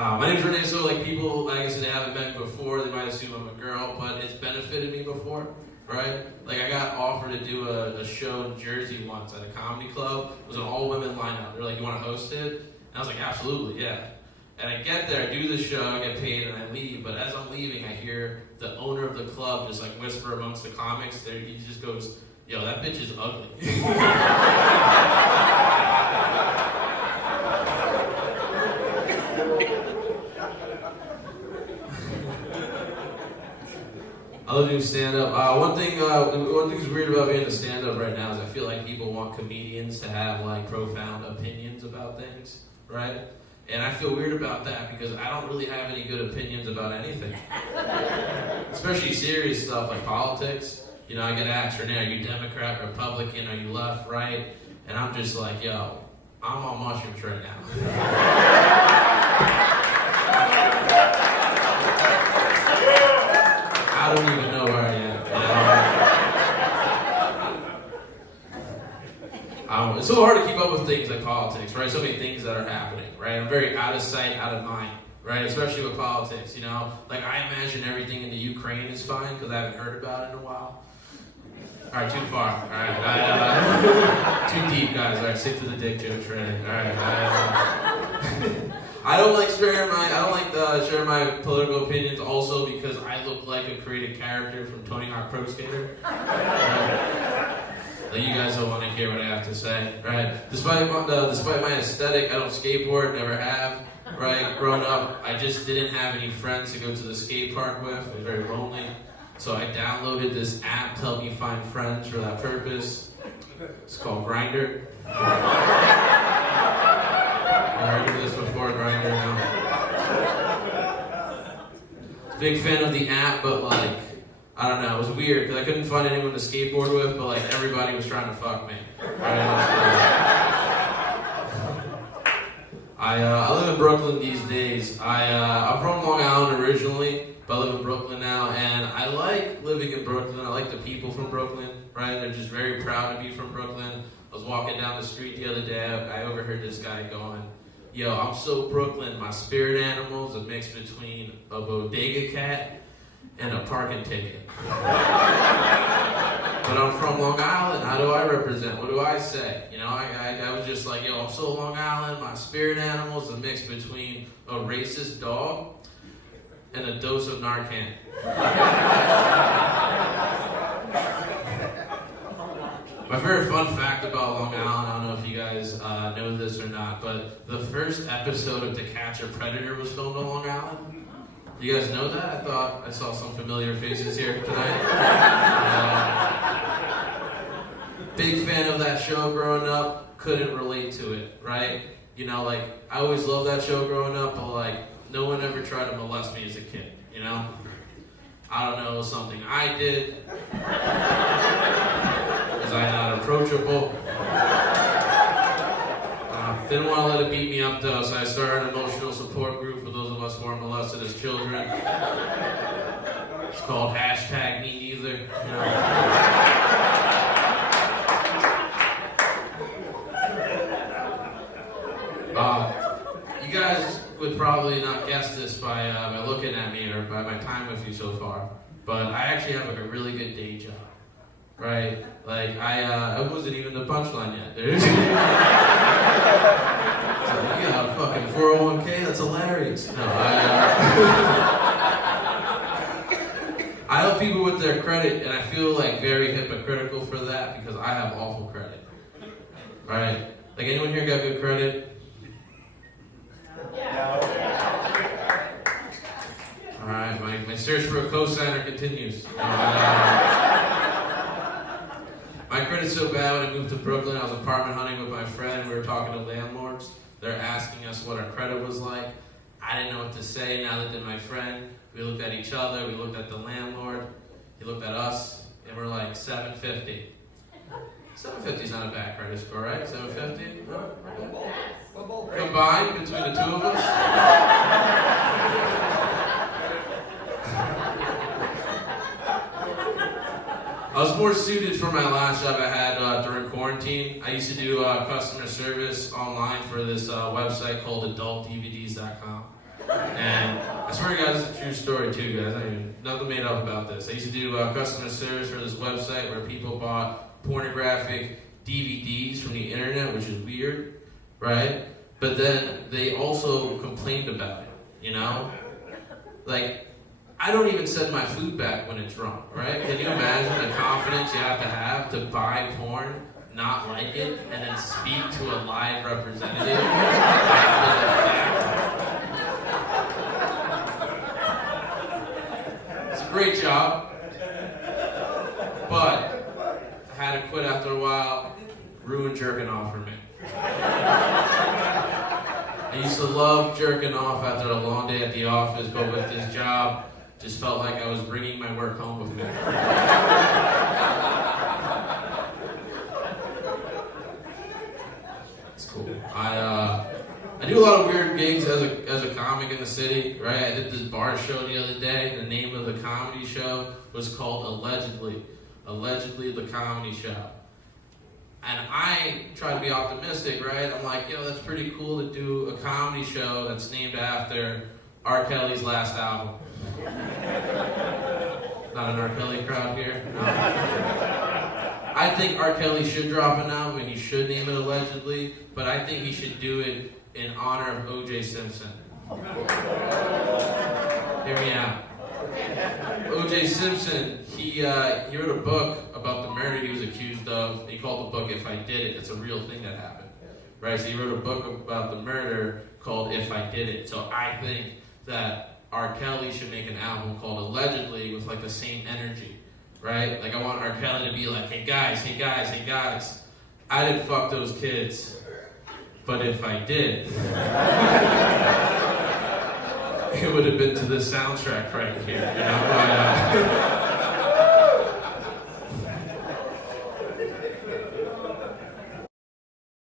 My name's Renee, so like people, like I said, they haven't met me before, they might assume I'm a girl, but it's benefited me before, right? Like I got offered to do a show in Jersey once at a comedy club. It was an all-women lineup. They're like, you want to host it? And I was like, absolutely, yeah. And I get there, I do the show, I get paid, and I leave. But as I'm leaving, I hear the owner of the club just like whisper amongst the comics. There, he just goes, "Yo, that bitch is ugly." I love doing stand-up. One thing's weird about being a stand-up right now is I feel like people want comedians to have like profound opinions about things, right? And I feel weird about that because I don't really have any good opinions about anything. Especially serious stuff like politics. You know, I get asked, Renee, are you Democrat, Republican, are you left, right? And I'm just like, yo, I'm on mushrooms right now. I don't even know where I am. It's so hard to keep up with things like politics, right? So many things that are happening, right? I'm very out of sight, out of mind, right? Especially with politics, you know? Like, I imagine everything in the Ukraine is fine because I haven't heard about it in a while. All right, too far. All right, too deep, guys. All right, stick to the dick jokes, right? All right. I don't like sharing my political opinions also because I look like a created character from Tony Hawk Pro Skater. Like you guys don't want to hear what I have to say, right? Despite my aesthetic, I don't skateboard, never have, right? Growing up, I just didn't have any friends to go to the skate park with. I was very lonely. So I downloaded this app to help me find friends for that purpose. It's called Grindr. I heard of this before, Grindr now. Big fan of the app, but like, I don't know, it was weird because I couldn't find anyone to skateboard with, but like everybody was trying to fuck me. I live in Brooklyn these days. I'm from Long Island originally, but I live in Brooklyn now, and I like living in Brooklyn. I like the people from Brooklyn, right? They're just very proud to be from Brooklyn. I was walking down the street the other day, I overheard this guy going, "Yo, I'm so Brooklyn, my spirit animal is a mix between a bodega cat and a parking ticket." But I'm from Long Island, how do I represent? What do I say? You know, I was just like, yo, I'm so Long Island, my spirit animal is a mix between a racist dog and a dose of Narcan. My very fun fact about Long Island, I don't know if you guys know this or not, but the first episode of To Catch a Predator was filmed on Long Island. You guys know that? I thought I saw some familiar faces here tonight. Big fan of that show growing up, couldn't relate to it, right? You know, like, I always loved that show growing up, but like, no one ever tried to molest me as a kid, you know? I don't know, something I did. Was I not approachable? Didn't want to let it beat me up though, so I started an emotional support group for those of us who are molested as children. It's called #MeNeither. You know? You guys would probably not guess this by looking at me or by my time with you so far, but I actually have like a really good day job. Right? Like, I wasn't even the punchline yet, dude. So, you got a fucking 401k? That's hilarious. No, I help people with their credit, and I feel like very hypocritical for that because I have awful credit. Right? Like, anyone here got good credit? Yeah. Alright, my search for a cosigner continues. My credit's so bad when I moved to Brooklyn, I was apartment hunting with my friend, we were talking to landlords. They're asking us what our credit was like. I didn't know what to say, now that they're my friend. We looked at each other, we looked at the landlord, he looked at us, and we're like, 750. 750 is not a bad credit score, right? 750? No? Okay. Combined between the two of us? I was more suited for my last job I had during quarantine. I used to do customer service online for this website called adultdvds.com. And I swear to God, this is a true story too, guys. Nothing made up about this. I used to do customer service for this website where people bought pornographic DVDs from the internet, which is weird, right? But then they also complained about it, you know? Like, I don't even send my food back when it's wrong, right? Can you imagine the confidence you have to buy porn, not like it, and then speak to a live representative after the fact? It's a great job, but I had to quit after a while. Ruined jerking off for me. I used to love jerking off after a long day at the office, but with this job, just felt like I was bringing my work home with me. It's cool. I do a lot of weird gigs as a comic in the city, right? I did this bar show the other day. The name of the comedy show was called Allegedly the Comedy Show. And I try to be optimistic, right? I'm like, that's pretty cool to do a comedy show that's named after R. Kelly's last album. Not an R. Kelly crowd here. No. I think R. Kelly should drop an album and he should name it Allegedly, but I think he should do it in honor of O.J. Simpson. Hear me out. O.J. Simpson, he wrote a book about the murder he was accused of. He called the book If I Did It. It's a real thing that happened. Right? So he wrote a book about the murder called If I Did It. So I think that R. Kelly should make an album called Allegedly with like the same energy. Right? Like I want R. Kelly to be like, hey guys, I didn't fuck those kids. But if I did, it would have been to this soundtrack right here.